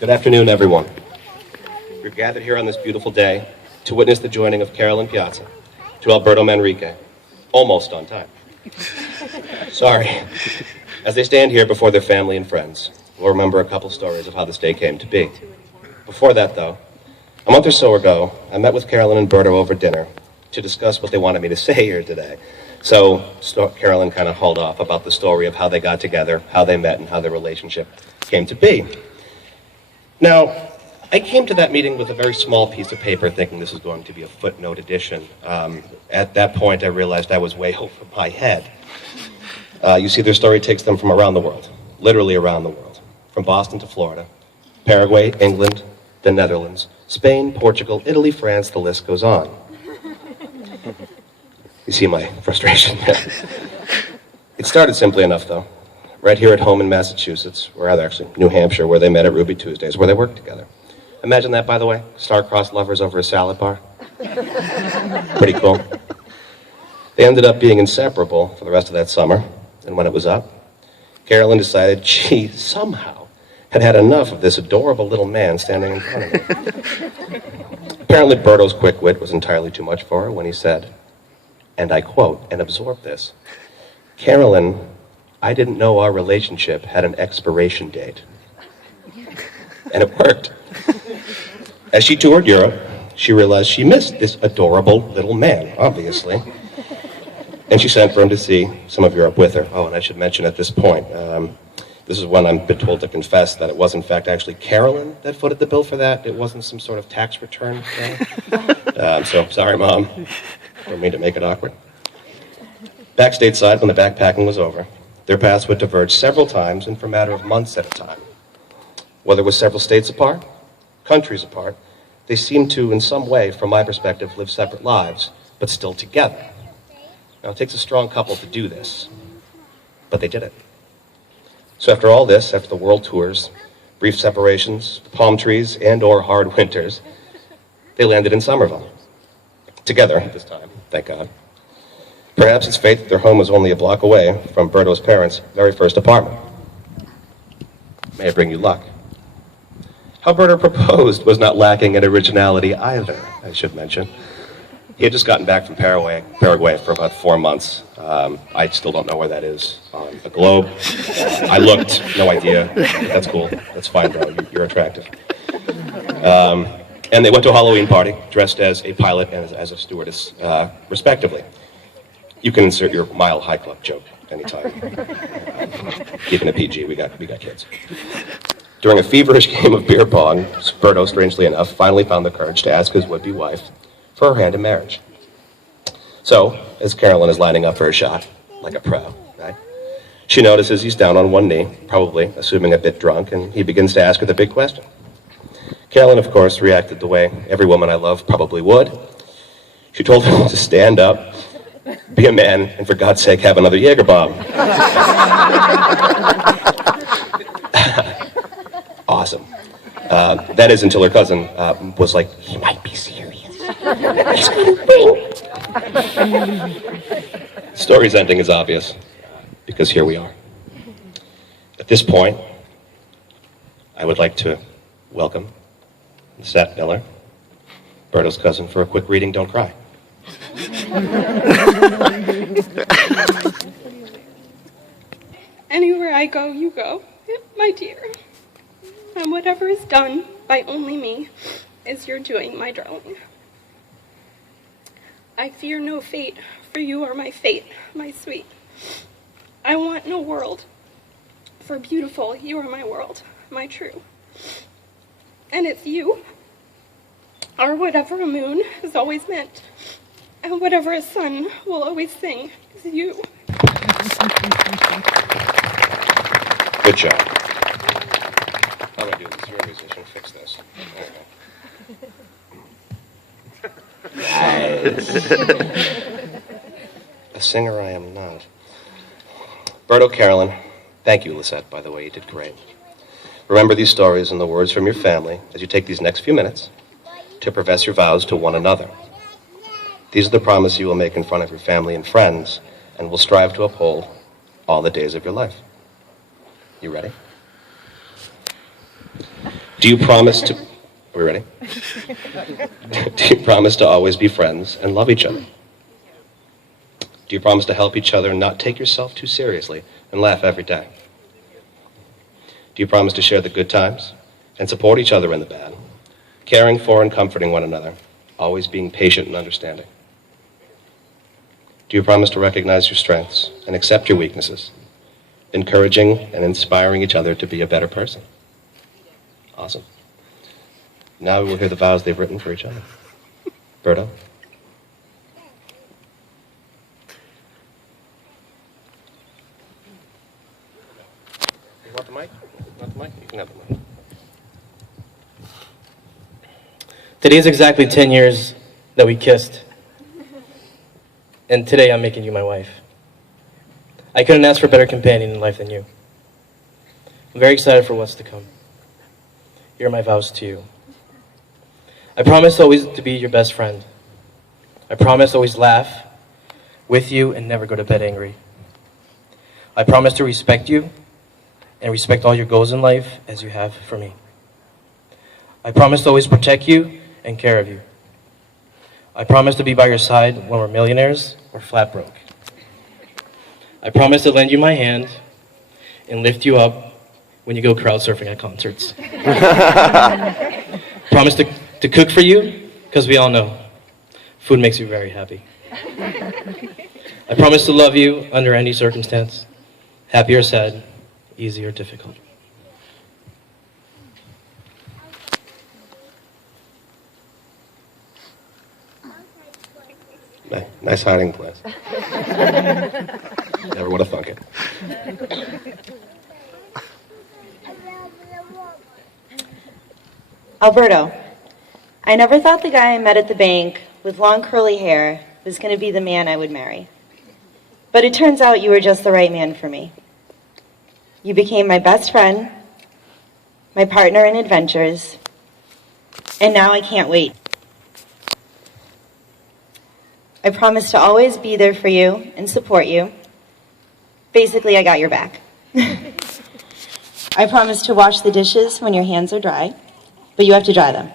Good afternoon, everyone. We're gathered here on this beautiful day to witness the joining of Carolyn Piazza to Alberto Manrique, almost on time. Sorry. As they stand here before their family and friends, we'll remember a couple stories of how this day came to be. Before that, though, a month or so ago, I met with Carolyn and Berto over dinner to discuss what they wanted me to say here today. So Carolyn kind of hauled off about the story of how they got together, how they met, and how their relationship came to be. Now, I came to that meeting with a very small piece of paper thinking this was going to be a footnote edition. At that point, I realized I was way over my head. You see, their story takes them from around the world, literally around the world, from Boston to Florida, Paraguay, England, the Netherlands, Spain, Portugal, Italy, France, the list goes on. You see my frustration. It started simply enough, though. Right here at home in Massachusetts, or rather actually New Hampshire, where they met at Ruby Tuesdays, where they worked together. Imagine that, by the way, star-crossed lovers over a salad bar. Pretty cool. They ended up being inseparable for the rest of that summer, and when it was up, Carolyn decided she somehow had had enough of this adorable little man standing in front of her. Apparently, Berto's quick wit was entirely too much for her when he said, and I quote, and absorb this, "Carolyn, I didn't know our relationship had an expiration date." And it worked. As she toured Europe, she realized she missed this adorable little man, obviously. And she sent for him to see some of Europe with her. Oh, and I should mention at this point, this is when I'm been told to confess that it was in fact actually Carolyn that footed the bill for that. It wasn't some sort of tax return thing. So, sorry, Mom. Didn't mean to make it awkward. Back stateside, when the backpacking was over, their paths would diverge several times and for a matter of months at a time. Whether it was several states apart, countries apart, they seemed to, in some way, from my perspective, live separate lives, but still together. Now, it takes a strong couple to do this, but they did it. So after all this, after the world tours, brief separations, palm trees, and/or hard winters, they landed in Somerville. Together, this time, thank God. Perhaps it's fate that their home was only a block away from Berto's parents' very first apartment. May it bring you luck. How Berto proposed was not lacking in originality either, I should mention. He had just gotten back from Paraguay for about 4 months. I still don't know where that is on the globe. I looked, no idea. That's cool. That's fine, bro. You're attractive. And they went to a Halloween party, dressed as a pilot and as a stewardess, respectively. You can insert your Mile High Club joke anytime. Keeping it PG, we got kids. During a feverish game of beer pong, Berto, strangely enough, finally found the courage to ask his would-be wife for her hand in marriage. So, as Carolyn is lining up for a shot, like a pro, right? She notices he's down on one knee, probably assuming a bit drunk, and he begins to ask her the big question. Carolyn, of course, reacted the way every woman I love probably would. She told him to stand up, be a man, and for God's sake, have another Jaeger bomb. Awesome. That is until her cousin was like, he might be serious. He's gonna win. Story's ending is obvious, because here we are. At this point, I would like to welcome Seth Miller, Berto's cousin, for a quick reading, Don't Cry. Anywhere I go, you go, my dear. And whatever is done by only me is your doing, my darling. I fear no fate, for you are my fate, my sweet. I want no world, for beautiful, you are my world, my true. And it's you, or whatever a moon has always meant, and whatever a sun will always sing is you. Good job. How do I do this? You're a musician. Fix this. Nice. A singer I am not. Berto, Carolyn, thank you, Lisette, by the way. You did great. Remember these stories and the words from your family as you take these next few minutes to profess your vows to one another. These are the promises you will make in front of your family and friends and will strive to uphold all the days of your life. You ready? Do you promise to... Are we ready? Do you promise to always be friends and love each other? Do you promise to help each other and not take yourself too seriously and laugh every day? Do you promise to share the good times and support each other in the bad, caring for and comforting one another, always being patient and understanding? Do you promise to recognize your strengths and accept your weaknesses, encouraging and inspiring each other to be a better person? Awesome. Now we will hear the vows they've written for each other. Berto? You want the mic? You want the mic? You can have the mic. Today is exactly 10 years that we kissed. And today I'm making you my wife. I couldn't ask for a better companion in life than you. I'm very excited for what's to come. Here are my vows to you. I promise always to be your best friend. I promise always laugh with you and never go to bed angry. I promise to respect you and respect all your goals in life as you have for me. I promise to always protect you and care of you. I promise to be by your side when we're millionaires or flat broke. I promise to lend you my hand and lift you up when you go crowd surfing at concerts. Promise to cook for you, because we all know food makes you very happy. I promise to love you under any circumstance, happy or sad, easy or difficult. Nice hiding place. Never would have thunk it. Alberto, I never thought the guy I met at the bank with long curly hair was going to be the man I would marry. But it turns out you were just the right man for me. You became my best friend, my partner in adventures, and now I can't wait. I promise to always be there for you and support you. Basically, I got your back. I promise to wash the dishes when your hands are dry, but you have to dry them.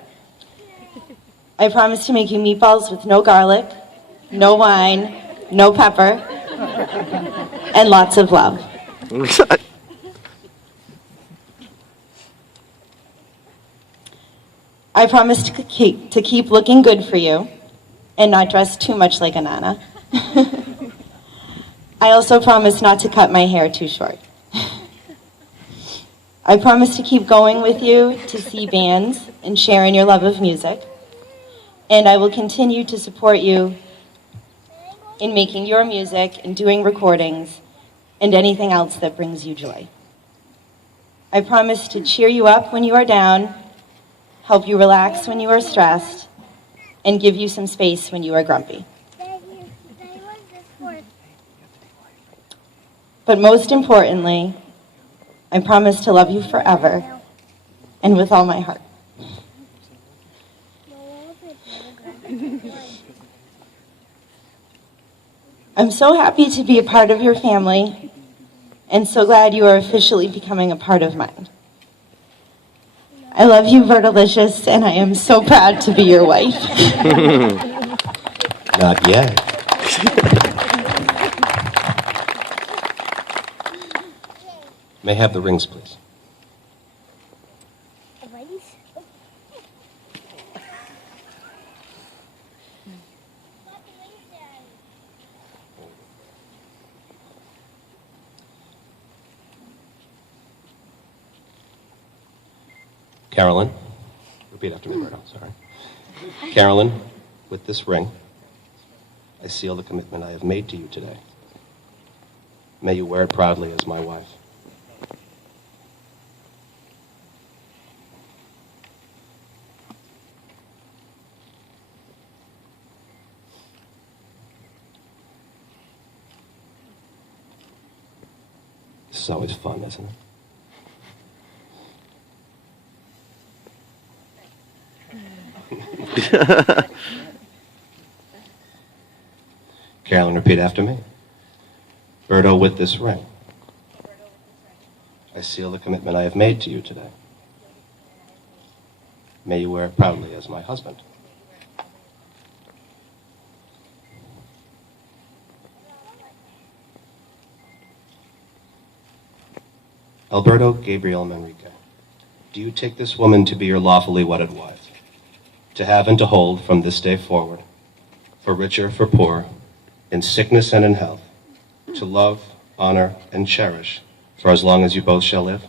I promise to make you meatballs with no garlic, no wine, no pepper, and lots of love. I promise to keep looking good for you and not dress too much like a nana. I also promise not to cut my hair too short. I promise to keep going with you to see bands and share in your love of music. And I will continue to support you in making your music and doing recordings and anything else that brings you joy. I promise to cheer you up when you are down, help you relax when you are stressed, and give you some space when you are grumpy. But most importantly, I promise to love you forever and with all my heart. I'm so happy to be a part of your family and so glad you are officially becoming a part of mine. I love you, Verdelicious, and I am so proud to be your wife. Not yet. May I have the rings, please? Carolyn, repeat after me, Berto, sorry. Carolyn, with this ring, I seal the commitment I have made to you today. May you wear it proudly as my wife. This is always fun, isn't it? Carolyn, repeat after me. Berto, with this ring, I seal the commitment I have made to you today. May you wear it proudly as my husband. Alberto Gabriel Manrique, do you take this woman to be your lawfully wedded wife, to have and to hold from this day forward, for richer, for poor, in sickness and in health, to love, honor, and cherish for as long as you both shall live?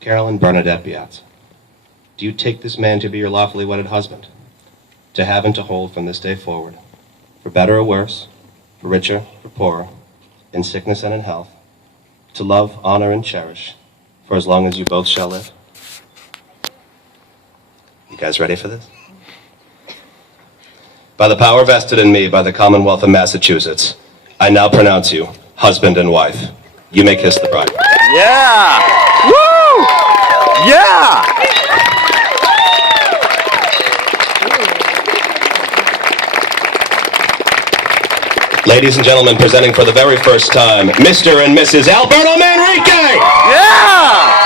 Carolyn Bernadette Biatz, do you take this man to be your lawfully wedded husband, to have and to hold from this day forward, for better or worse, for richer, for poorer, in sickness and in health, to love, honor, and cherish for as long as you both shall live? You guys ready for this? By the power vested in me by the Commonwealth of Massachusetts, I now pronounce you husband and wife. You may kiss the bride. Yeah! Woo! Yeah! Ladies and gentlemen, presenting for the very first time, Mr. and Mrs. Alberto Manrique! Yeah!